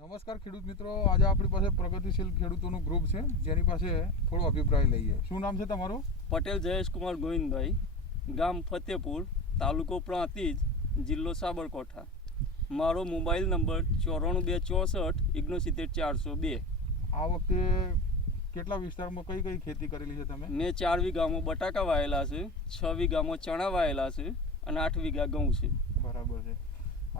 નમસ્કાર ખેડૂત મિત્રો, આજે આપણી પાસે પ્રગતિશીલ ખેડૂતોનું ગ્રુપ છે જેની પાસે થોડો અભિપ્રાય લઈએ. શું નામ છે તમારું? પટેલ જયેશકુમાર ગોવિંદભાઈ, ગામ ફતેપુર, તાલુકો પ્રાંતિજ, જિલ્લો સાબરકાંઠા. મારો મોબાઈલ નંબર 94 264 69 402. આ વખતે કેટલા વિસ્તારમાં કઈ કઈ ખેતી કરેલી છે તમે? મેં 4 વીઘામાં બટાકા વાયેલા છે, 6 વીઘામાં ચણા વાયેલા છે અને 8 વીઘા ઘઉં છે. બરાબર છે.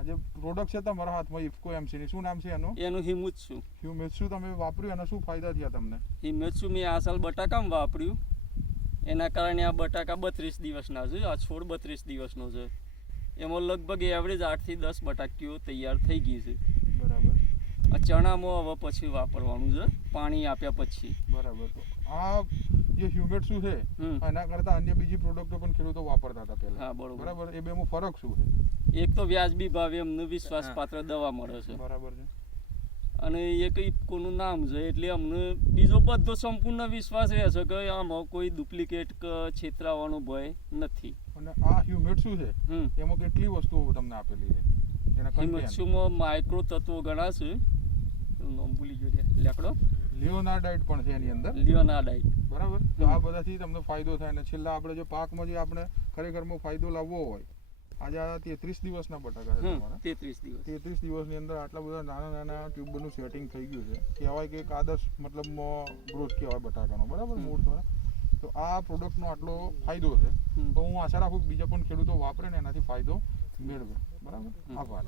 આજે પ્રોડક્ટ છે તમારા હાથમાં ઇફકો એમસીની, શું નામ છે એનું? એનું હિમુત્સુ. હ્યુમેટ્સુ તમે વાપર્યું અને શું ફાયદા થયા તમને? હિમુત્સુ મેં આ સાલ બટાકામાં વાપર્યું, એના કારણે આ બટાકા 32 દિવસના છે, આ છોડ 32 દિવસનો છે. એમાં લગભગ એવરેજ 8 થી 10 બટાકીઓ તૈયાર થઈ ગઈ છે. બરાબર. આ ચણામાં હવે પછી વાપરવાનું છે, પાણી આપ્યા પછી. બરાબર. તો આ જે હ્યુમેટ્સુ છે એના કરતાં અન્ય બીજી પ્રોડક્ટો પણ ખેડૂતો વાપરતા હતા પહેલા. હા, બરોબર. બરાબર. એ બેમાં ફરક શું છે? એક તો વ્યાજબી ભાવે અમને વિશ્વાસપાત્ર દવા મળે છે. બરાબર છે. અને એક ઇફકોનું નામ છે એટલે અમને બીજો બધો સંપૂર્ણ વિશ્વાસ રહે છે કે આમાં કોઈ ડુપ્લિકેટ કે છેતરાવાનો ભય નથી. અને આ હ્યુમેટ્સુ છે એમાં કેટલી વસ્તુઓ તમને આપેલી છે? એના હિમુત્સુમાં માઇક્રો તત્વો ઘણા છે, નામ ભૂલી ગયો લેકડો. લિયોનાર્ડાઇટ પણ છે એની અંદર. લિયોનાર્ડાઇટ. બરાબર. તો આ બધાથી તમને ફાયદો થાય અને છેલ્લા આપણે જે પાકમાં જે આપણે ખરેખરમાં ફાયદો લાવવો હોય, આજે આ 33 દિવસના બટાકા છે તમારા. 33 દિવસ. 33 દિવસની અંદર આટલા બધા નાના નાના ટ્યુબનું સેટિંગ થઈ ગયું છે. કહેવાય કે એક આદર્શ મતલબમાં ગ્રોથ કહેવાય બટાકાનો. બરાબર. મૂળ થોડા તો આ પ્રોડક્ટનો આટલો ફાયદો છે, તો હું આશા રાખું બીજા પણ ખેડૂતો વાપરે ને એનાથી ફાયદો મેળવે. બરાબર. આભાર.